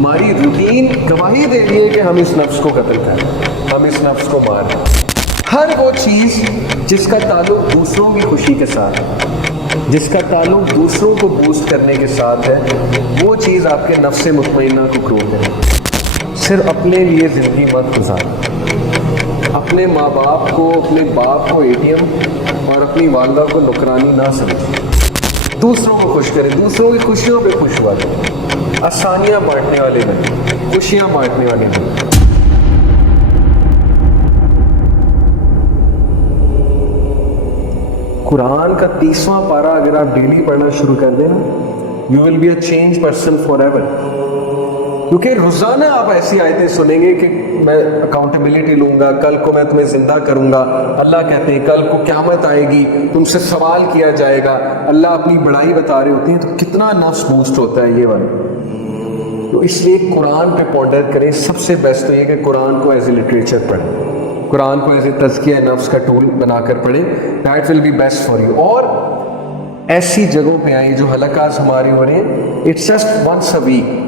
ہماری روٹین گواہی دے رہی ہے کہ ہم اس نفس کو قتل کریں, ہم اس نفس کو ماریں. ہر وہ چیز جس کا تعلق دوسروں کی خوشی کے ساتھ ہے, جس کا تعلق دوسروں کو بوسٹ کرنے کے ساتھ ہے, وہ چیز آپ کے نفس مطمئنہ کو گرو کرے. صرف اپنے لیے زندگی مت گزاریں. اپنے ماں باپ کو, اپنے باپ کو اے ٹی ایم اور اپنی والدہ کو نوکرانی نہ سمجھیں. دوسروں کو خوش کریں, دوسروں کی خوشیوں پہ خوش ہوا کریں. آسانیاں بانٹنے والے بنیں, خوشیاں بانٹنے والے بنیں. قرآن کا 30واں پارہ اگر آپ ڈیلی پڑھنا شروع کر دیں نا, you will be a change person forever. کیونکہ روزانہ آپ ایسی آیتیں سنیں گے کہ میں اکاؤنٹیبلٹی لوں گا, کل کو میں تمہیں زندہ کروں گا. اللہ کہتے ہیں کل کو قیامت آئے گی, تم سے سوال کیا جائے گا. اللہ اپنی بڑائی بتا رہے ہوتے ہیں, تو کتنا نفس بوسٹ ہوتا ہے یہ والا. تو اس لیے قرآن پہ پونڈر کریں. سب سے بیسٹ تو یہ کہ قرآن کو ایز اے لٹریچر پڑھیں, قرآن کو ایز اے تزکیہ نفس کا ٹول بنا کر پڑھیں. That will be best for you. اور ایسی جگہوں پہ آئیں جو حلقات ہمارے ہو رہے ہیں, it's just once a week.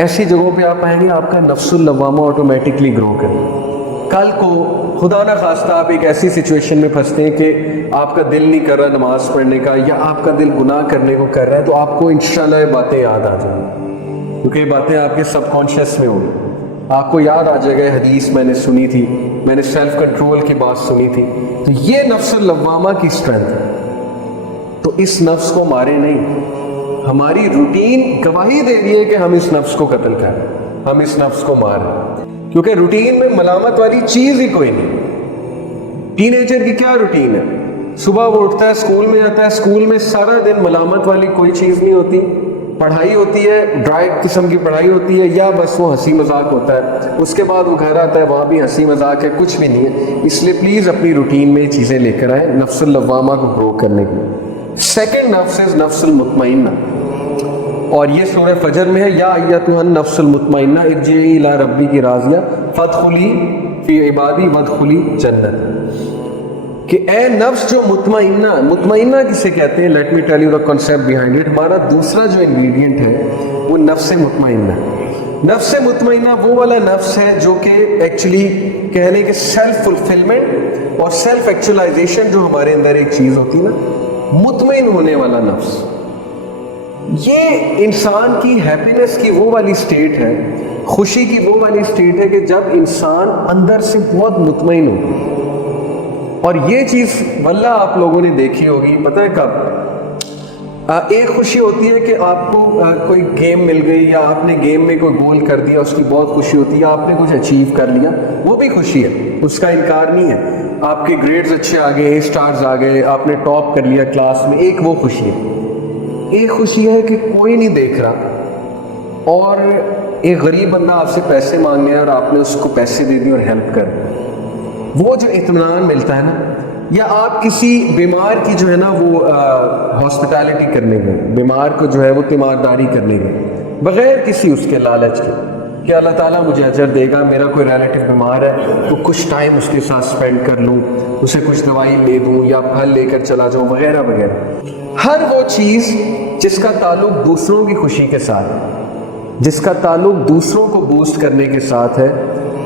ایسی جگہوں پہ آپ آئیں گے, آپ کا نفس اللوامہ آٹومیٹکلی گرو کرے. کل کو خدا نہ خواستہ آپ ایک ایسی سچویشن میں پھنستے ہیں کہ آپ کا دل نہیں کر رہا نماز پڑھنے کا, یا آپ کا دل گناہ کرنے کو کر رہا ہے, تو آپ کو انشاءاللہ یہ باتیں یاد آ جائیں گی, کیونکہ یہ باتیں آپ کے سب کانشیس میں ہوں. آپ کو یاد آ جائے گا حدیث میں نے سنی تھی, میں نے سیلف کنٹرول کی بات سنی تھی. تو یہ نفس اللوامہ کی اسٹرینتھ ہے. تو اس نفس کو مارے نہیں. ہماری روٹین گواہی دے رہی ہے کہ ہم اس نفس کو قتل کریں, ہم اس نفس کو ماریں. کیونکہ روٹین میں ملامت والی چیز ہی کوئی نہیں. ٹین ایجر کی کیا روٹین ہے؟ صبح وہ اٹھتا ہے, اسکول میں جاتا ہے, اسکول میں سارا دن ملامت والی کوئی چیز نہیں ہوتی. پڑھائی ہوتی ہے, ڈرائی قسم کی پڑھائی ہوتی ہے, یا بس وہ ہنسی مذاق ہوتا ہے. اس کے بعد وہ گھر آتا ہے, وہاں بھی ہنسی مذاق ہے, کچھ بھی نہیں ہے. اس لیے پلیز اپنی روٹین میں چیزیں لے کر آئیں نفس اللوامہ کو گرو کرنے کے لیے. سیکنڈ نفس از نفس المطمئنہ, اور یہ سورہ فجر میں ہے, یا ایتھا النفس المطمئنہ ارجعی الی ربک راضیہ فادخلی فی عبادی وادخلی جنت. کہ اے نفس جو مطمئنہ, مطمئنہ کسے کہتے ہیں؟ Let me tell you the concept behind it. ہمارا دوسرا جو انگریڈینٹ ہے وہ نفس مطمئنہ. نفس مطمئنہ وہ والا نفس ہے جو کہ ایکچولی کہنے کہ سیلف فلفلمنٹ اور سیلف ایکچولائزیشن جو ہمارے اندر ایک چیز ہوتی ہے نا, مطمئن ہونے والا نفس. یہ انسان کی ہیپینس کی وہ والی سٹیٹ ہے, خوشی کی وہ والی سٹیٹ ہے کہ جب انسان اندر سے بہت مطمئن ہو. اور یہ چیز واللہ آپ لوگوں نے دیکھی ہوگی, پتہ ہے کب؟ ایک خوشی ہوتی ہے کہ آپ کو کوئی گیم مل گئی, یا آپ نے گیم میں کوئی گول کر دیا, اس کی بہت خوشی ہوتی ہے. یا آپ نے کچھ اچیو کر لیا, وہ بھی خوشی ہے, اس کا انکار نہیں ہے. آپ کے گریڈز اچھے آ گئے, اسٹارز آ گئے, آپ نے ٹاپ کر لیا کلاس میں, ایک وہ خوشی ہے. ایک خوشی ہے کہ کوئی نہیں دیکھ رہا, اور ایک غریب بندہ آپ سے پیسے مانگ گیا اور آپ نے اس کو پیسے دے دیے اور ہیلپ کر دی. وہ جو اطمینان ملتا ہے نا, یا آپ کسی بیمار کی جو ہے نا وہ ہاسپٹیلٹی کرنے گئے, بیمار کو جو ہے وہ تیمارداری کرنے گئے بغیر کسی اس کے لالچ کے کہ اللہ تعالیٰ مجھے اجر دے گا, میرا کوئی ریلیٹو بیمار ہے تو کچھ ٹائم اس کے ساتھ سپینڈ کر لوں, اسے کچھ دوائی لے دوں یا پھل لے کر چلا جاؤں وغیرہ وغیرہ. ہر وہ چیز جس کا تعلق دوسروں کی خوشی کے ساتھ ہے, جس کا تعلق دوسروں کو بوسٹ کرنے کے ساتھ ہے,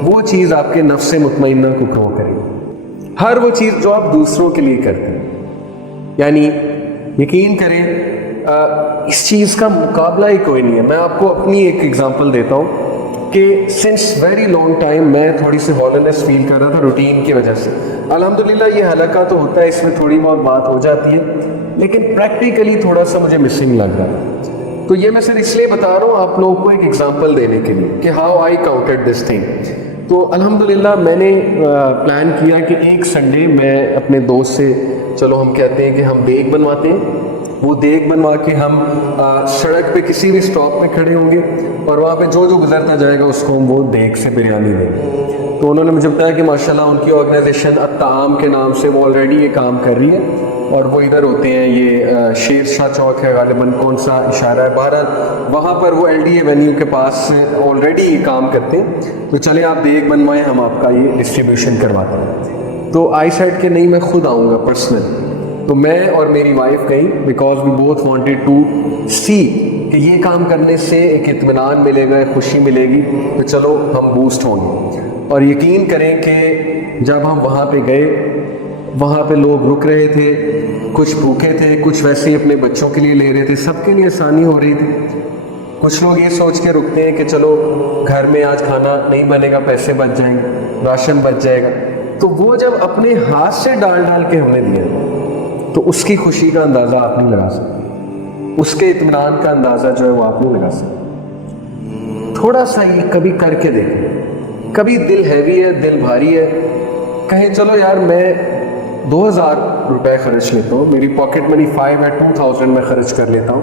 وہ چیز آپ کے نفس مطمئنہ کو گرو کرے گی. ہر وہ چیز جو آپ دوسروں کے لیے کرتے ہیں, یعنی یقین کریں اس چیز کا مقابلہ ہی کوئی نہیں ہے. میں آپ کو اپنی ایک ایگزامپل دیتا ہوں کہ سنس ویری لانگ ٹائم میں تھوڑی سی ہالنس فیل کر رہا تھا روٹین کی وجہ سے. الحمدللہ یہ حلقہ تو ہوتا ہے, اس میں تھوڑی بہت بات ہو جاتی ہے, لیکن پریکٹیکلی تھوڑا سا مجھے مسنگ لگ رہا ہے. تو یہ میں صرف اس لیے بتا رہا ہوں آپ لوگوں کو ایک ایگزامپل دینے کے لیے کہ how I counted this thing. تو الحمدللہ میں نے پلان کیا کہ ایک سنڈے میں اپنے دوست سے, چلو ہم کہتے ہیں کہ ہم دیگ بنواتے ہیں, وہ دیگ بنوا کے ہم سڑک پہ کسی بھی اسٹاپ پہ کھڑے ہوں گے, اور وہاں پہ جو گزرتا جائے گا اس کو ہم وہ دیگ سے بریانی دیں گے. تو انہوں نے مجھے بتایا کہ ماشاءاللہ ان کی آرگنائزیشن الطعام کے نام سے وہ آلریڈی یہ کام کر رہی ہے, اور وہ ادھر ہوتے ہیں, یہ شیر شاہ چوک ہے غالباً, کون سا اشارہ ہے, بہرحال وہاں پر وہ ایل ڈی اے وینیو کے پاس آلریڈی یہ کام کرتے ہیں. تو چلیں آپ دیگ بنوائیں, ہم آپ کا یہ ڈسٹریبیوشن کرواتے ہیں. تو آئی سیڈ کہ نہیں, میں خود آؤں گا پرسنل. تو میں اور میری وائف گئی, because we both wanted to see کہ یہ کام کرنے سے ایک اطمینان ملے گا, ایک خوشی ملے گی, تو چلو ہم بوسٹ ہوں گے. اور یقین کریں کہ جب ہم وہاں پہ گئے, وہاں پہ لوگ رک رہے تھے, کچھ بھوکے تھے, کچھ ویسے ہی اپنے بچوں کے لیے لے رہے تھے, سب کے لیے آسانی ہو رہی تھی. کچھ لوگ یہ سوچ کے رکتے ہیں کہ چلو گھر میں آج کھانا نہیں بنے گا, پیسے بچ جائیں گے, راشن بچ جائے گا. تو وہ جب اپنے ہاتھ سے ڈال کے ہم نے دیا تو اس کی خوشی کا اندازہ آپ نہیں لگا سکتے, اس کے اطمینان کا اندازہ جو ہے وہ آپ نہیں لگا سکتے. تھوڑا سا یہ کبھی کر کے دیکھیں. کبھی دل ہیوی ہے, دل بھاری ہے, کہیں چلو یار میں 2000 روپے خرچ لیتا ہوں, میری پاکٹ منی 5 ہے, 2000 میں خرچ کر لیتا ہوں.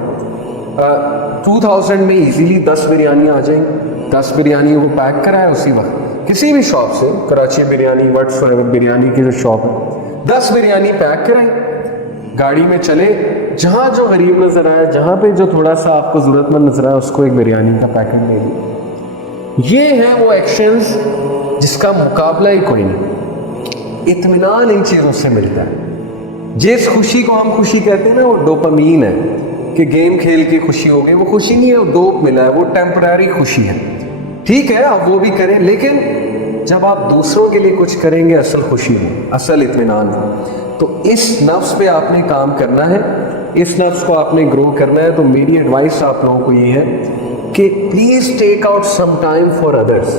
2000 میں ایزیلی 10 بریانی آ جائیں گی. 10 بریانی وہ پیک کرائے اسی وقت کسی بھی شاپ سے, کراچی بریانی, وٹس ایور بریانی کی جو شاپ ہے, 10 بریانی پیک کرائیں, گاڑی میں چلے, جہاں جو غریب نظر آئے, جہاں پہ جو تھوڑا سا آپ کو ضرورت مند نظر آئے, اس کو ایک بریانی کا پیکٹ دے دیں. یہ ہیں وہ ایکشنز جس کا مقابلہ ہی کوئی نہیں. اطمینان ان چیزوں سے ملتا ہے. جس خوشی کو ہم خوشی کہتے ہیں نا, وہ ڈوپامین ہے, کہ گیم کھیل کی خوشی ہو گئی, وہ خوشی نہیں ہے, وہ ڈوپ ملا ہے, وہ ٹیمپرری خوشی ہے. ٹھیک ہے آپ وہ بھی کریں, لیکن جب آپ دوسروں کے لیے کچھ کریں گے, اصل خوشی ہے, اصل اطمینان ہے. تو اس نفس پہ آپ نے کام کرنا ہے, اس نفس کو آپ نے گرو کرنا ہے. تو میری ایڈوائس آپ لوگوں کو یہ ہے کہ please take out some time for others,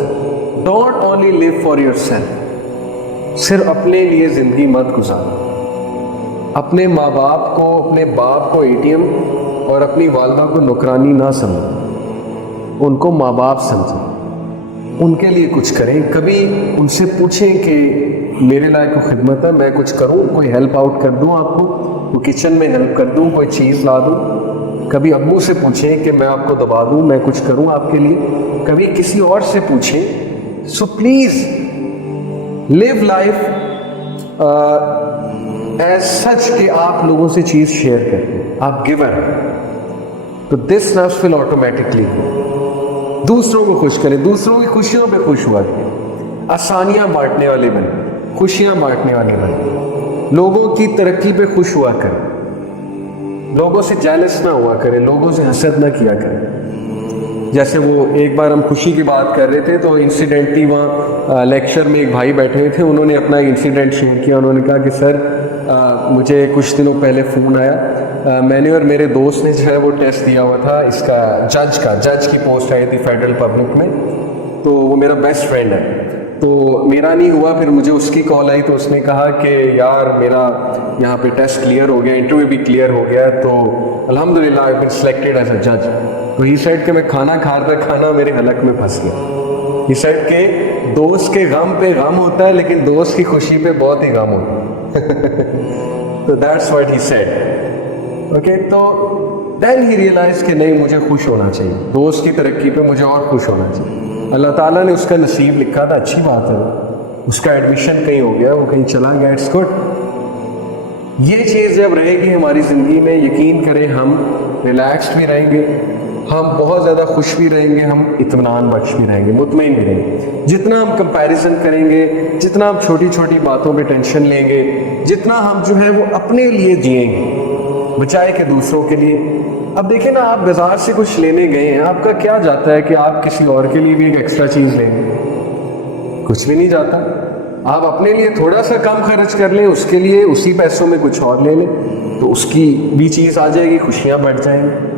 don't only live for your self. صرف اپنے لیے زندگی مت گزارو. اپنے ماں باپ کو, اپنے باپ کو ATM اور اپنی والدہ کو نوکرانی نہ سمجھیں, ان کو ماں باپ سمجھیں, ان کے لیے کچھ کریں. کبھی ان سے پوچھیں کہ میرے لائق کو خدمت ہے, میں کچھ کروں, کوئی ہیلپ آؤٹ کر دوں آپ کو, کوئی کچن میں ہیلپ کر دوں, کوئی چیز لا دوں. کبھی ابو سے پوچھیں کہ میں آپ کو دبا دوں, میں کچھ کروں آپ کے لیے. کبھی کسی اور سے پوچھیں. So please live life as such کہ آپ لوگوں سے چیز شیئر کریں, آپ گیور ہیں. تو دس نفس ول آٹومیٹکلی دوسروں کو خوش کریں, دوسروں کی خوشیوں پہ خوش ہوا کریں, آسانیاں بانٹنے والے بنیں, خوشیاں بانٹنے والے بنیں, لوگوں کی ترقی پہ خوش ہوا کریں, لوگوں سے جیلس نہ ہوا کریں, لوگوں سے حسد نہ کیا کریں. جیسے وہ ایک بار ہم خوشی کی بات کر رہے تھے, تو انسیڈنٹلی وہاں لیکچر میں ایک بھائی بیٹھے ہوئے تھے, انہوں نے اپنا انسیڈنٹ شیئر کیا. انہوں نے کہا کہ سر مجھے کچھ دنوں پہلے فون آیا, میں نے اور میرے دوست نے جو ہے وہ ٹیسٹ دیا ہوا تھا اس کا, جج کی پوسٹ آئی تھی فیڈرل پبلک میں, تو وہ میرا بیسٹ فرینڈ ہے. تو میرا نہیں ہوا, پھر مجھے اس کی کال آئی, تو اس نے کہا کہ یار میرا یہاں پہ ٹیسٹ کلیئر ہو گیا, انٹرویو بھی کلیئر ہو گیا, تو الحمدللہ آئی بین سلیکٹڈ ایز اے جج. تو ہی سیڈ کہ میں کھانا کھا رہا تھا, کھانا میرے حلق میں پھنس گیا. ہی سیڈ کہ دوست کے غم پہ غم ہوتا ہے, لیکن دوست کی خوشی پہ بہت ہی غم ہوتا ہے. تو that's what he said. Okay, تو دین ہی ریئلائز کہ نہیں, مجھے خوش ہونا چاہیے, دوست کی ترقی پہ مجھے اور خوش ہونا چاہیے. اللہ تعالیٰ نے اس کا نصیب لکھا تھا, اچھی بات ہے, اس کا ایڈمیشن کہیں ہو گیا, وہ کہیں چلا گیا, اٹس گڈ. یہ چیز جب رہے گی ہماری زندگی میں, یقین کریں ہم ریلیکسڈ بھی رہیں گے, ہم بہت زیادہ خوش بھی رہیں گے, ہم اطمینان بخش بھی رہیں گے, مطمئن بھی رہیں گے. جتنا ہم کمپیریزن کریں گے, جتنا ہم چھوٹی چھوٹی باتوں پہ ٹینشن لیں گے, جتنا ہم جو ہے وہ اپنے لیے جئیں گے بچائے کہ دوسروں کے لیے. اب دیکھیں نا, آپ بازار سے کچھ لینے گئے ہیں, آپ کا کیا جاتا ہے کہ آپ کسی اور کے لیے بھی ایک ایکسٹرا چیز لیں گے؟ کچھ بھی نہیں جاتا. آپ اپنے لیے تھوڑا سا کم خرچ کر لیں, اس کے لیے اسی پیسوں میں کچھ اور لے لیں, تو اس کی بھی چیز آ جائے گی, خوشیاں بڑھ جائیں گی.